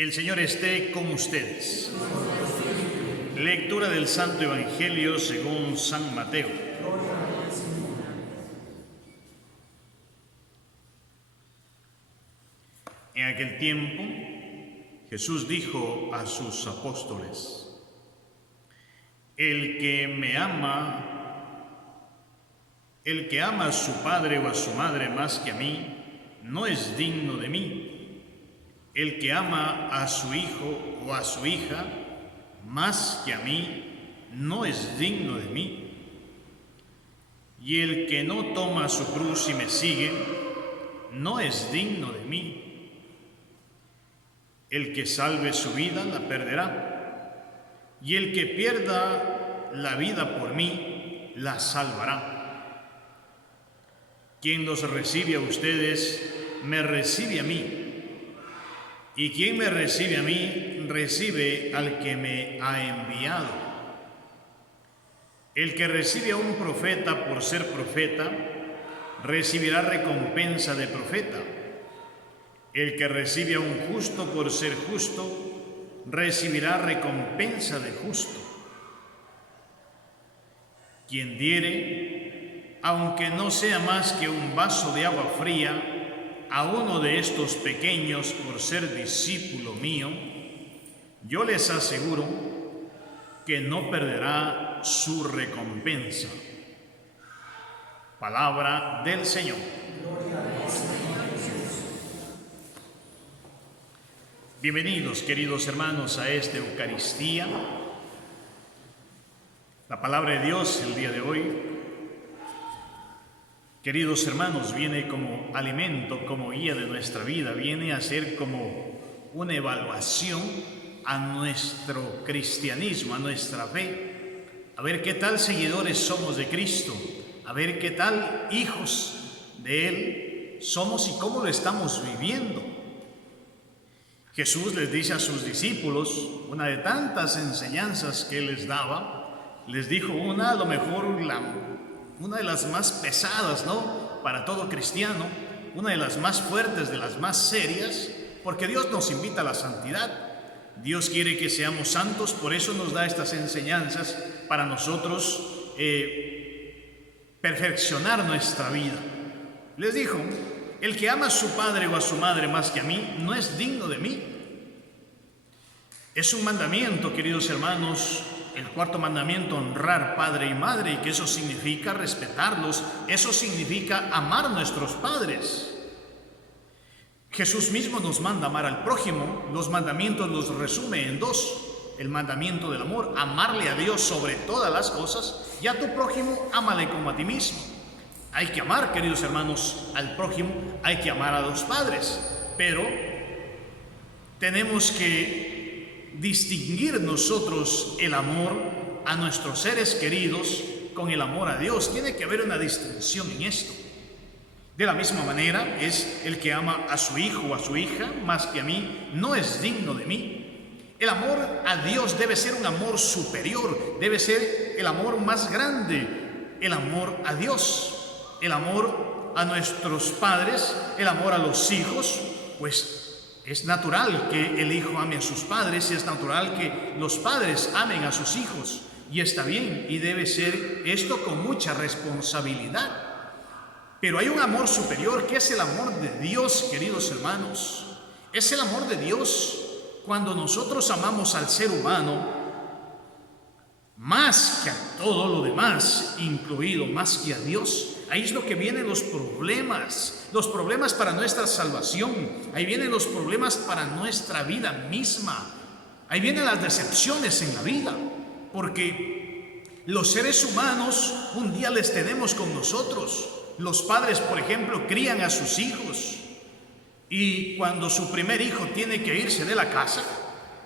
El Señor esté con ustedes. Lectura del Santo Evangelio según San Mateo. En aquel tiempo, Jesús dijo a sus apóstoles: el que ama a su padre o a su madre más que a mí, no es digno de mí. El que ama a su hijo o a su hija más que a mí, no es digno de mí. Y el que no toma su cruz y me sigue, no es digno de mí. El que salve su vida la perderá, y el que pierda la vida por mí la salvará. Quien los recibe a ustedes, me recibe a mí. Y quien me recibe a mí, recibe al que me ha enviado. El que recibe a un profeta por ser profeta, recibirá recompensa de profeta. El que recibe a un justo por ser justo, recibirá recompensa de justo. Quien diere, aunque no sea más que un vaso de agua fría, a uno de estos pequeños por ser discípulo mío, yo les aseguro que no perderá su recompensa. Palabra del Señor. Bienvenidos, queridos hermanos, a esta Eucaristía. La palabra de Dios el día de hoy, queridos hermanos, viene como alimento, como guía de nuestra vida, viene a ser como una evaluación a nuestro cristianismo, a nuestra fe, a ver qué tal seguidores somos de Cristo, a ver qué tal hijos de Él somos y cómo lo estamos viviendo. Jesús les dice a sus discípulos, una de tantas enseñanzas que Él les daba, les dijo una, a lo mejor una de las más pesadas, ¿no?, para todo cristiano, una de las más fuertes, de las más serias, porque Dios nos invita a la santidad. Dios quiere que seamos santos, por eso nos da estas enseñanzas para nosotros perfeccionar nuestra vida. Les dijo: el que ama a su padre o a su madre más que a mí, no es digno de mí. Es un mandamiento, queridos hermanos, el cuarto mandamiento, honrar padre y madre, y que eso significa respetarlos, eso significa amar a nuestros padres. Jesús mismo nos manda amar al prójimo. Los mandamientos los resume en dos: el mandamiento del amor, amarle a Dios sobre todas las cosas, y a tu prójimo, ámale como a ti mismo. Hay que amar, queridos hermanos, al prójimo, hay que amar a los padres, pero tenemos que distinguir nosotros el amor a nuestros seres queridos con el amor a Dios. Tiene que haber una distinción en esto. De la misma manera, es el que ama a su hijo o a su hija más que a mí, no es digno de mí. El amor a Dios debe ser un amor superior, debe ser el amor más grande, el amor a Dios. El amor a nuestros padres, el amor a los hijos, pues es natural que el hijo ame a sus padres, es natural que los padres amen a sus hijos, y está bien, y debe ser esto con mucha responsabilidad. Pero hay un amor superior, que es el amor de Dios, queridos hermanos. Es el amor de Dios cuando nosotros amamos al ser humano más que a todo lo demás, incluido más que a Dios. Ahí es lo que vienen los problemas para nuestra salvación. Ahí vienen los problemas para nuestra vida misma. Ahí vienen las decepciones en la vida, porque los seres humanos un día les tenemos con nosotros. Los padres, por ejemplo, crían a sus hijos, y cuando su primer hijo tiene que irse de la casa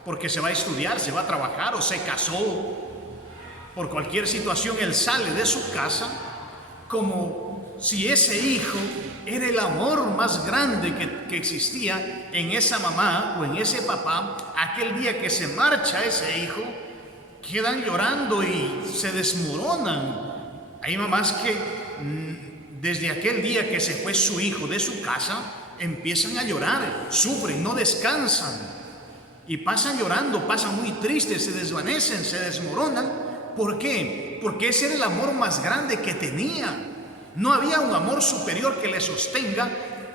porque se va a estudiar, se va a trabajar o se casó, por cualquier situación él sale de su casa, como si ese hijo era el amor más grande que existía en esa mamá o en ese papá. Aquel día que se marcha ese hijo, quedan llorando y se desmoronan. Hay mamás que desde aquel día que se fue su hijo de su casa, empiezan a llorar, sufren, no descansan. y pasan llorando, pasan muy tristes, se desvanecen, se desmoronan. ¿Por qué? Porque ese era el amor más grande que tenía. No había un amor superior que le sostenga,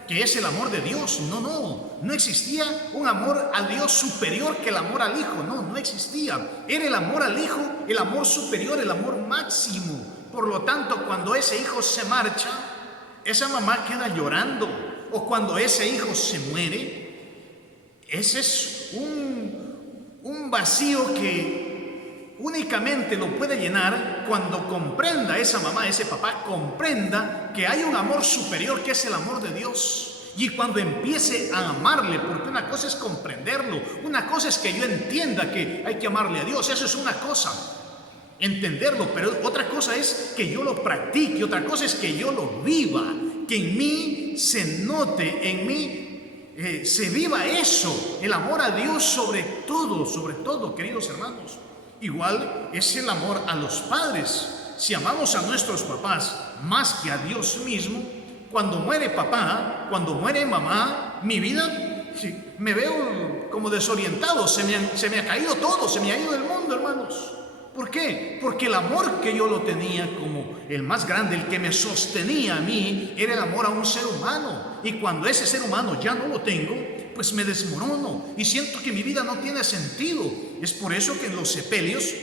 que es el amor de Dios. No existía un amor a Dios superior que el amor al Hijo. No existía. Era el amor al Hijo, el amor superior, el amor máximo. Por lo tanto, cuando ese hijo se marcha, esa mamá queda llorando. O cuando ese hijo se muere, ese es un vacío que únicamente lo puede llenar cuando comprenda esa mamá, ese papá, comprenda que hay un amor superior que es el amor de Dios. Y cuando empiece a amarle, porque una cosa es comprenderlo, una cosa es que yo entienda que hay que amarle a Dios, eso es una cosa, entenderlo, pero otra cosa es que yo lo practique, otra cosa es que yo lo viva, que en mí se note, en mí se viva eso, el amor a Dios sobre todo, queridos hermanos. Igual es el amor a los padres. Si amamos a nuestros papás más que a Dios mismo, cuando muere papá, cuando muere mamá, mi vida, me veo como desorientado, se me ha caído todo, se me ha ido el mundo, hermanos. ¿Por qué? Porque el amor que yo lo tenía como el más grande, el que me sostenía a mí, era el amor a un ser humano. Y cuando ese ser humano ya no lo tengo, pues me desmorono y siento que mi vida no tiene sentido. Es por eso que en los sepelios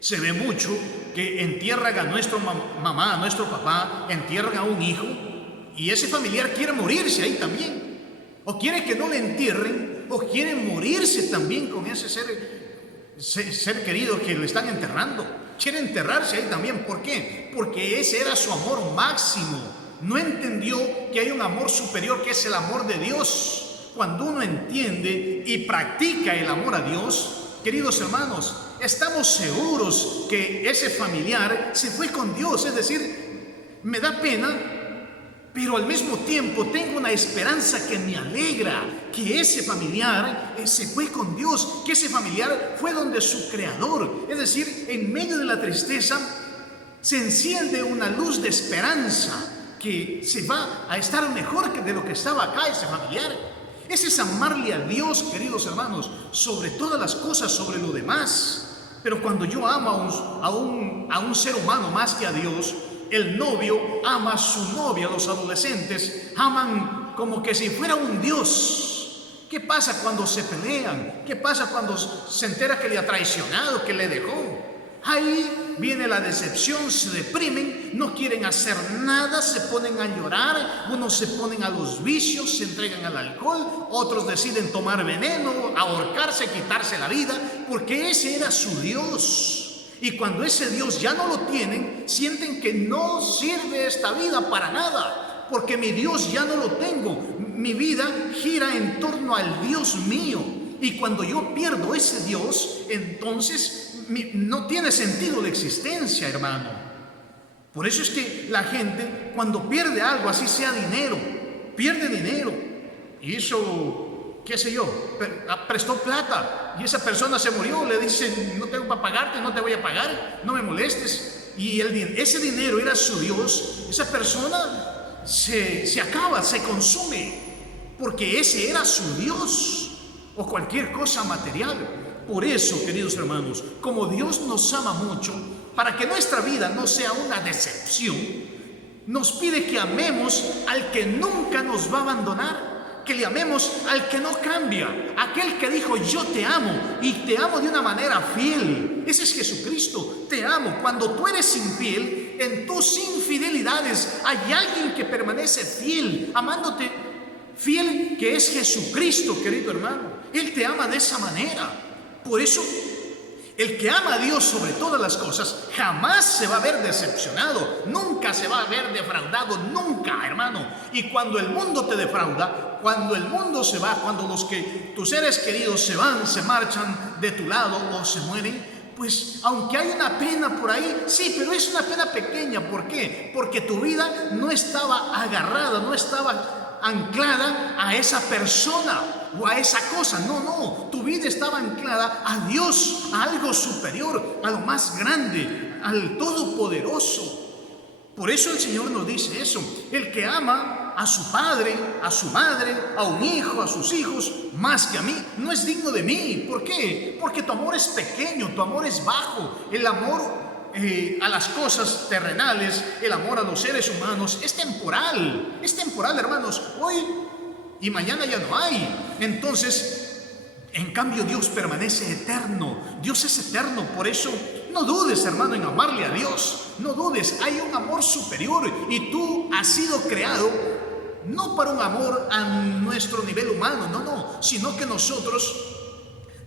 se ve mucho que entierran a nuestra mamá, a nuestro papá, entierran a un hijo y ese familiar quiere morirse ahí también. O quiere que no le entierren, o quiere morirse también con ese ser querido que le están enterrando. Quiere enterrarse ahí también. ¿Por qué? Porque ese era su amor máximo. No entendió que hay un amor superior que es el amor de Dios. Cuando uno entiende y practica el amor a Dios, queridos hermanos, estamos seguros que ese familiar se fue con Dios. Es decir, me da pena, pero al mismo tiempo tengo una esperanza que me alegra, que ese familiar se fue con Dios, que ese familiar fue donde su creador. Es decir, en medio de la tristeza se enciende una luz de esperanza, que se va a estar mejor que de lo que estaba acá ese familiar. Ese es amarle a Dios, queridos hermanos, sobre todas las cosas, sobre lo demás. Pero cuando yo amo a un ser humano más que a Dios, el novio ama a su novia, los adolescentes aman como que si fuera un Dios. ¿Qué pasa cuando se pelean? ¿Qué pasa cuando se entera que le ha traicionado, que le dejó? Ahí viene la decepción, se deprimen, no quieren hacer nada, se ponen a llorar, unos se ponen a los vicios, se entregan al alcohol, otros deciden tomar veneno, ahorcarse, quitarse la vida, porque ese era su Dios. Y cuando ese Dios ya no lo tienen, sienten que no sirve esta vida para nada, porque mi Dios ya no lo tengo. Mi vida gira en torno al Dios mío. Y cuando yo pierdo ese Dios, entonces no tiene sentido la existencia, hermano. Por eso es que la gente, cuando pierde algo, así sea dinero, pierde dinero, y eso, qué sé yo, prestó plata y esa persona se murió, le dicen: no tengo para pagarte, no te voy a pagar, no me molestes. Y ese dinero era su Dios. Esa persona se acaba, se consume, porque ese era su Dios, o cualquier cosa material. Por eso, queridos hermanos, como Dios nos ama mucho, para que nuestra vida no sea una decepción, nos pide que amemos al que nunca nos va a abandonar, que le amemos al que no cambia, aquel que dijo: yo te amo y te amo de una manera fiel. Ese es Jesucristo. Te amo. Cuando tú eres infiel, en tus infidelidades hay alguien que permanece fiel, amándote fiel, que es Jesucristo, querido hermano. Él te ama de esa manera. Por eso, el que ama a Dios sobre todas las cosas jamás se va a ver decepcionado, nunca se va a ver defraudado, nunca, hermano. Y cuando el mundo te defrauda, cuando el mundo se va, cuando tus seres queridos se van, se marchan de tu lado o se mueren, pues aunque hay una pena por ahí, sí, pero es una pena pequeña. ¿Por qué? Porque tu vida no estaba agarrada, no estaba anclada a esa persona o a esa cosa. No, tu vida estaba anclada a Dios, a algo superior, a lo más grande, al Todopoderoso. Por eso el Señor nos dice eso: el que ama a su padre, a su madre, a un hijo, a sus hijos, más que a mí, no es digno de mí. ¿Por qué? Porque tu amor es pequeño, tu amor es bajo. El amor a las cosas terrenales, el amor a los seres humanos es temporal, hermanos. Hoy y mañana ya no hay. Entonces, en cambio, Dios permanece eterno. Dios es eterno. Por eso no dudes, hermano, en amarle a Dios. No dudes, hay un amor superior y tú has sido creado no para un amor a nuestro nivel humano, no, sino que nosotros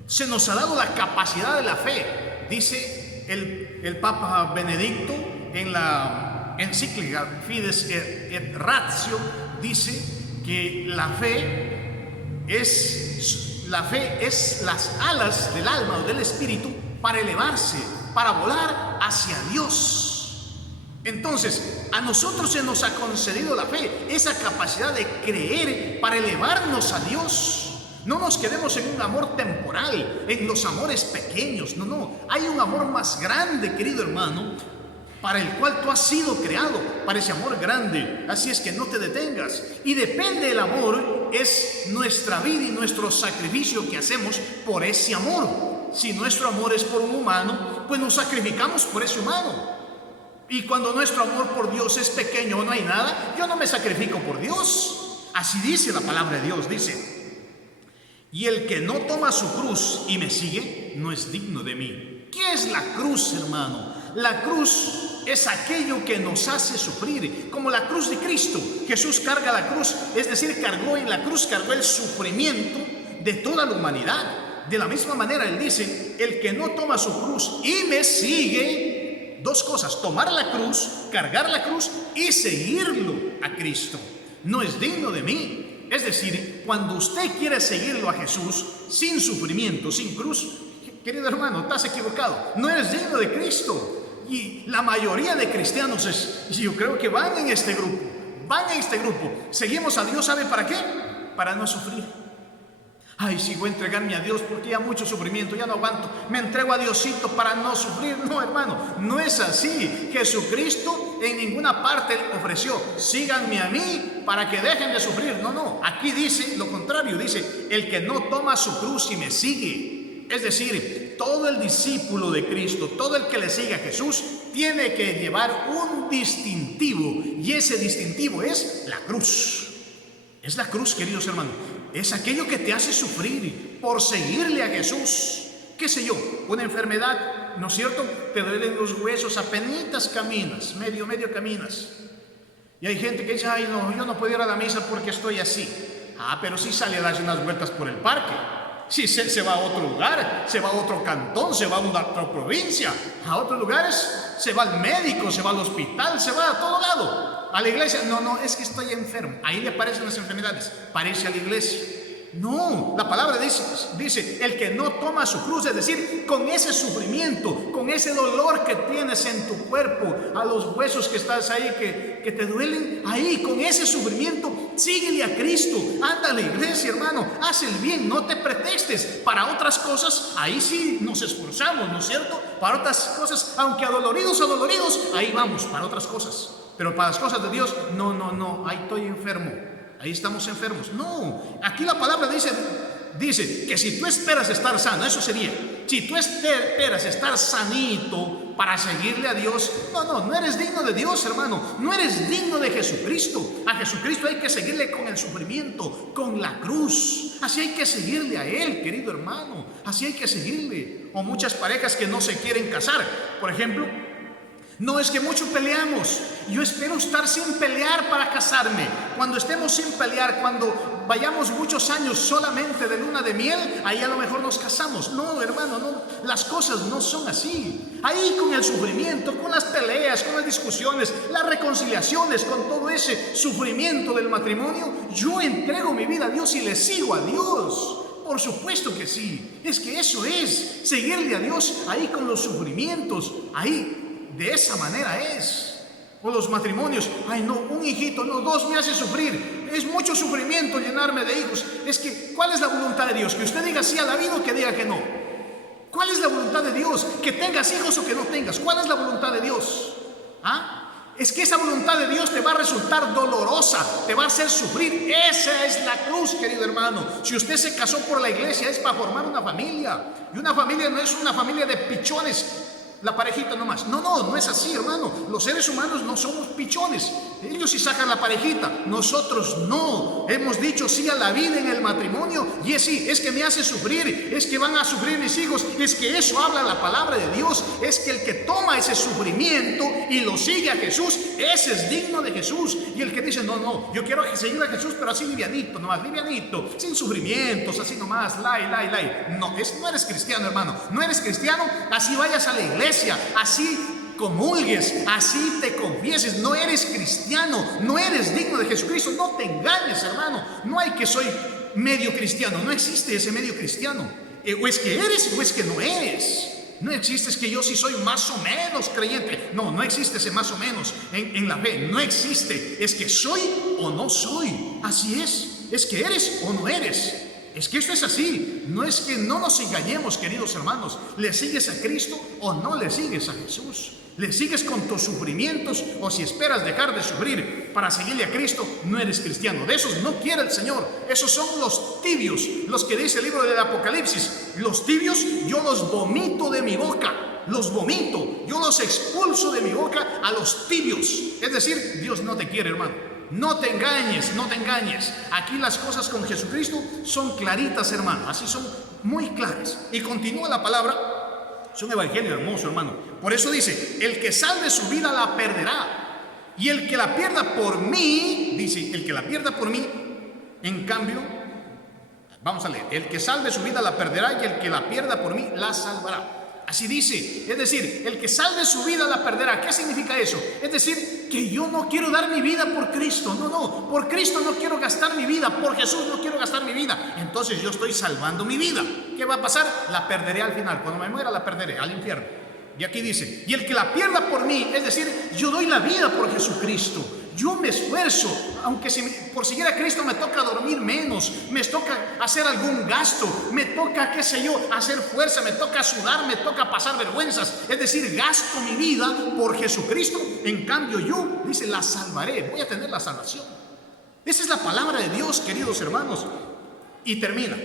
se nos ha dado la capacidad de la fe. Dice el Papa Benedicto en la encíclica Fides et Ratio, dice que la fe es las alas del alma o del espíritu para elevarse, para volar hacia Dios. Entonces, a nosotros se nos ha concedido la fe, esa capacidad de creer para elevarnos a Dios. No nos quedemos en un amor temporal, en los amores pequeños. No. Hay un amor más grande, querido hermano, para el cual tú has sido creado, para ese amor grande. Así es que no te detengas. Y depende del amor, es nuestra vida y nuestro sacrificio que hacemos por ese amor. Si nuestro amor es por un humano, pues nos sacrificamos por ese humano. Y cuando nuestro amor por Dios es pequeño o no hay nada, yo no me sacrifico por Dios. Así dice la palabra de Dios, dice: y el que no toma su cruz y me sigue, no es digno de mí. ¿Qué es la cruz, hermano? La cruz es aquello que nos hace sufrir, como la cruz de Cristo. Jesús carga la cruz, es decir, cargó en la cruz, cargó el sufrimiento de toda la humanidad. De la misma manera, Él dice: el que no toma su cruz y me sigue, dos cosas: tomar la cruz, cargar la cruz y seguirlo a Cristo, no es digno de mí. Es decir, cuando usted quiere seguirlo a Jesús sin sufrimiento, sin cruz, querido hermano, estás equivocado. No eres digno de Cristo. Y la mayoría de cristianos, yo creo que van en este grupo. Seguimos a Dios, ¿sabe para qué? Para no sufrir. Ay, si voy a entregarme a Dios porque ya mucho sufrimiento, ya no aguanto. Me entrego a Diosito para no sufrir. No, hermano, no es así. Jesucristo en ninguna parte ofreció: síganme a mí para que dejen de sufrir. No. Aquí dice lo contrario. Dice: el que no toma su cruz y me sigue. Es decir, todo el discípulo de Cristo, todo el que le sigue a Jesús, tiene que llevar un distintivo. Y ese distintivo es la cruz. Es la cruz, queridos hermanos. Es aquello que te hace sufrir por seguirle a Jesús. ¿Qué sé yo? Una enfermedad, ¿no es cierto? Te duelen los huesos, apenitas caminas, medio caminas. Y hay gente que dice: ay, no, yo no puedo ir a la misa porque estoy así. Pero sí sale a darse unas vueltas por el parque. Sí, se va a otro lugar, se va a otro cantón, se va a otra provincia, a otros lugares, se va al médico, se va al hospital, se va a todo lado. A la iglesia: no, es que estoy enfermo. Ahí le aparecen las enfermedades. Parece a la iglesia. No, la palabra dice: el que no toma su cruz, es decir, con ese sufrimiento, con ese dolor que tienes en tu cuerpo, a los huesos que estás ahí, que te duelen, ahí con ese sufrimiento, síguele a Cristo, anda a la iglesia, hermano, haz el bien, no te pretextes. Para otras cosas, ahí sí nos esforzamos, ¿no es cierto? Para otras cosas, aunque adoloridos, ahí vamos, para otras cosas. Pero para las cosas de Dios, no, ahí estoy enfermo, ahí estamos enfermos. No, aquí la palabra dice que si tú esperas estar sano, eso sería, si tú esperas estar sanito para seguirle a Dios, no eres digno de Dios, hermano, no eres digno de Jesucristo. A Jesucristo hay que seguirle con el sufrimiento, con la cruz. Así hay que seguirle a Él, querido hermano, así hay que seguirle. O muchas parejas que no se quieren casar, por ejemplo. No, es que mucho peleamos. Yo espero estar sin pelear para casarme. Cuando estemos sin pelear, cuando vayamos muchos años solamente de luna de miel, ahí a lo mejor nos casamos. No, hermano, no, las cosas no son así. Ahí con el sufrimiento, con las peleas, con las discusiones, las reconciliaciones, con todo ese sufrimiento del matrimonio, yo entrego mi vida a Dios y le sigo a Dios. Por supuesto que sí. Es que eso es seguirle a Dios ahí con los sufrimientos, ahí. De esa manera es. O los matrimonios: ay, no, un hijito, no, dos me hace sufrir. Es mucho sufrimiento llenarme de hijos. Es que, ¿cuál es la voluntad de Dios? ¿Que usted diga sí a la vida o que diga que no? ¿Cuál es la voluntad de Dios? ¿Que tengas hijos o que no tengas? ¿Cuál es la voluntad de Dios? Es que esa voluntad de Dios te va a resultar dolorosa, te va a hacer sufrir. Esa es la cruz, querido hermano. Si usted se casó por la iglesia es para formar una familia. Y una familia no es una familia de pichones, la parejita nomás. No es así, hermano. Los seres humanos no somos pichones. Ellos sí sacan la parejita, nosotros no. Hemos dicho sí a la vida en el matrimonio. Y es que me hace sufrir, es que van a sufrir mis hijos. Es que eso habla la palabra de Dios. Es que el que toma ese sufrimiento y lo sigue a Jesús, ese es digno de Jesús. Y el que dice, no, yo quiero seguir a Jesús, pero así livianito, nomás livianito, sin sufrimientos, así nomás, no eres cristiano, hermano. No eres cristiano, así vayas a la iglesia, así comulgues, así te confieses, no eres cristiano, no eres digno de Jesucristo. No te engañes, hermano. No hay que soy medio cristiano, no existe ese medio cristiano. O es que eres o es que no eres. No existe es que yo sí soy más o menos creyente. No existe ese más o menos en la fe. No existe. Es que soy o no soy. Así es que eres o no eres. Es que esto es así. No es que no nos engañemos, queridos hermanos. ¿Le sigues a Cristo o no le sigues a Jesús? ¿Le sigues con tus sufrimientos o si esperas dejar de sufrir para seguirle a Cristo, no eres cristiano? De esos no quiere el Señor. Esos son los tibios, los que dice el libro del Apocalipsis. Los tibios yo los vomito de mi boca. Los vomito, yo los expulso de mi boca a los tibios. Es decir, Dios no te quiere, hermano. No te engañes. Aquí las cosas con Jesucristo son claritas, hermano. Así son muy claras. Y continúa la palabra. Es un evangelio hermoso, hermano. Por eso dice, el que salve su vida la perderá. Y el que la pierda por mí, dice, el que la pierda por mí, en cambio, vamos a leer, el que salve su vida la perderá y el que la pierda por mí la salvará. Así dice, es decir, el que salve su vida la perderá. ¿Qué significa eso? Es decir, que yo no quiero dar mi vida por Cristo. No, por Cristo no quiero gastar mi vida, por Jesús no quiero gastar mi vida. Entonces yo estoy salvando mi vida. ¿Qué va a pasar? La perderé al final. Cuando me muera la perderé al infierno. Y aquí dice, y el que la pierda por mí, es decir, yo doy la vida por Jesucristo. Yo me esfuerzo, aunque por seguir a Cristo me toca dormir menos, me toca hacer algún gasto, me toca, qué sé yo, hacer fuerza, me toca sudar, me toca pasar vergüenzas. Es decir, gasto mi vida por Jesucristo. En cambio yo, dice, la salvaré, voy a tener la salvación. Esa es la palabra de Dios, queridos hermanos. Y termina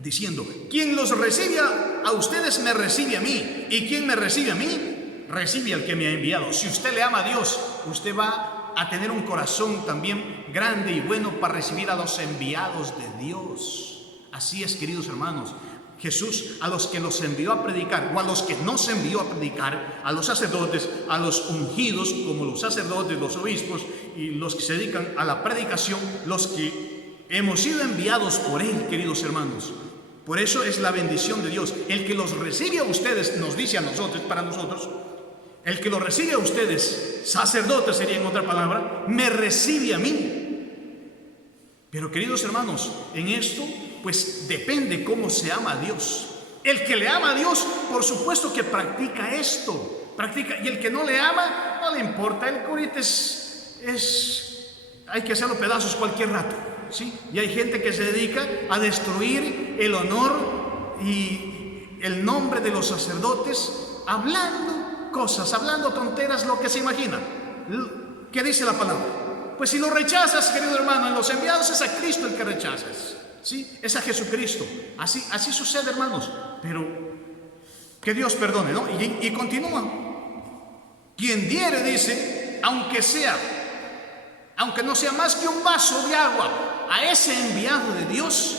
diciendo, quien los recibe a ustedes me recibe a mí, y quien me recibe a mí, recibe al que me ha enviado. Si usted le ama a Dios, usted va a tener un corazón también grande y bueno para recibir a los enviados de Dios. Así es, queridos hermanos. Jesús a los que los envió a predicar, o a los que no se envió a predicar, a los sacerdotes, a los ungidos, como los sacerdotes, los obispos y los que se dedican a la predicación, los que hemos sido enviados por Él, queridos hermanos. Por eso es la bendición de Dios. El que los recibe a ustedes, nos dice a nosotros, para nosotros, el que los recibe a ustedes, sacerdotes sería en otra palabra, me recibe a mí. Pero queridos hermanos, en esto pues depende cómo se ama a Dios. El que le ama a Dios, por supuesto que practica esto, y el que no le ama, no le importa. El ahorita hay que hacerlo pedazos cualquier rato, ¿sí? Y hay gente que se dedica a destruir el honor y el nombre de los sacerdotes, hablando tonteras, lo que se imagina. ¿Qué dice la palabra? Pues si lo rechazas, querido hermano, en los enviados es a Cristo el que rechazas, ¿sí? Es a Jesucristo. Así sucede, hermanos. Pero que Dios perdone, ¿no? Y continúa. Quien diere, dice, aunque no sea más que un vaso de agua, a ese enviado de Dios,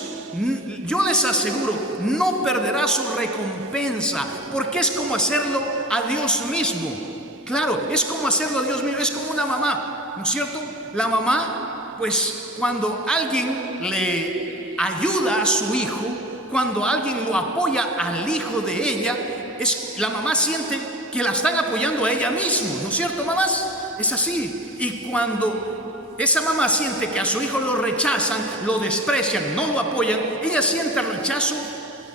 yo les aseguro, no perderá su recompensa, porque es como hacerlo a Dios mismo. Claro, es como hacerlo a Dios mismo, es como una mamá, ¿no es cierto? La mamá, pues cuando alguien le ayuda a su hijo, cuando alguien lo apoya al hijo de ella, la mamá siente que la están apoyando a ella misma, ¿no es cierto, mamás? Es así. Y cuando esa mamá siente que a su hijo lo rechazan, lo desprecian, no lo apoyan, ella siente el rechazo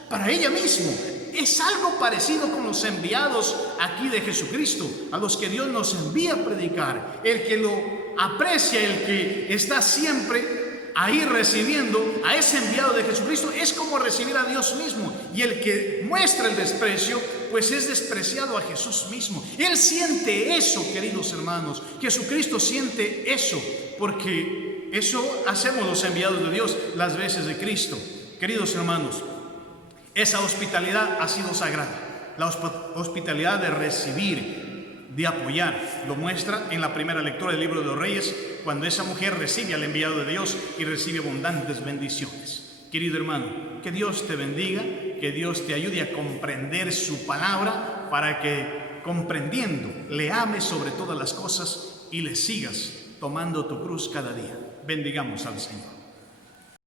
para ella misma. Es algo parecido con los enviados aquí de Jesucristo, a los que Dios nos envía a predicar. El que lo aprecia, el que está siempre ahí recibiendo a ese enviado de Jesucristo, es como recibir a Dios mismo. Y el que muestra el desprecio, pues es despreciado a Jesús mismo. Él siente eso, queridos hermanos. Jesucristo siente eso, porque eso hacemos los enviados de Dios las veces de Cristo. Queridos hermanos, esa hospitalidad ha sido sagrada. La hospitalidad de recibir, de apoyar, lo muestra en la primera lectura del libro de los Reyes, cuando esa mujer recibe al enviado de Dios y recibe abundantes bendiciones. Querido hermano, que Dios te bendiga, que Dios te ayude a comprender su palabra, para que, comprendiendo, le ames sobre todas las cosas y le sigas tomando tu cruz cada día. Bendigamos al Señor.